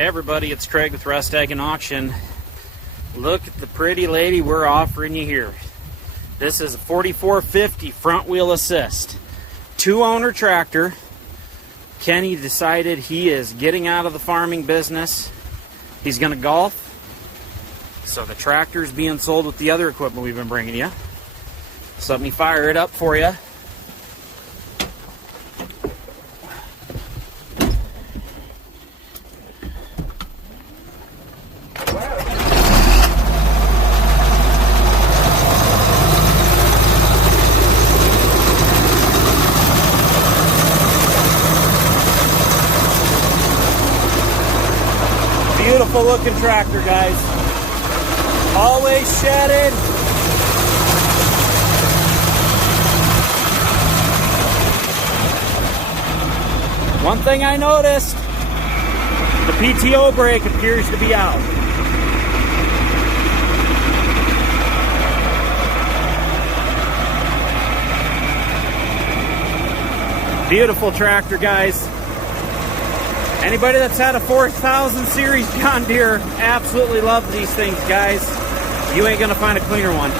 Hey everybody, it's Craig with Rust Ag and Auction. Look at the pretty lady we're offering you here. This is a 4450 front wheel assist, 2-owner tractor. Kenny decided he is getting out of the farming business. He's going to golf. So the tractor is being sold with the other equipment we've been bringing you. So let me fire it up for you. Beautiful looking tractor, guys. Always shedded. One thing I noticed, the PTO brake appears to be out. Beautiful tractor, guys. Anybody that's had a 4000 series John Deere absolutely loves these things, guys. You ain't gonna find a cleaner one.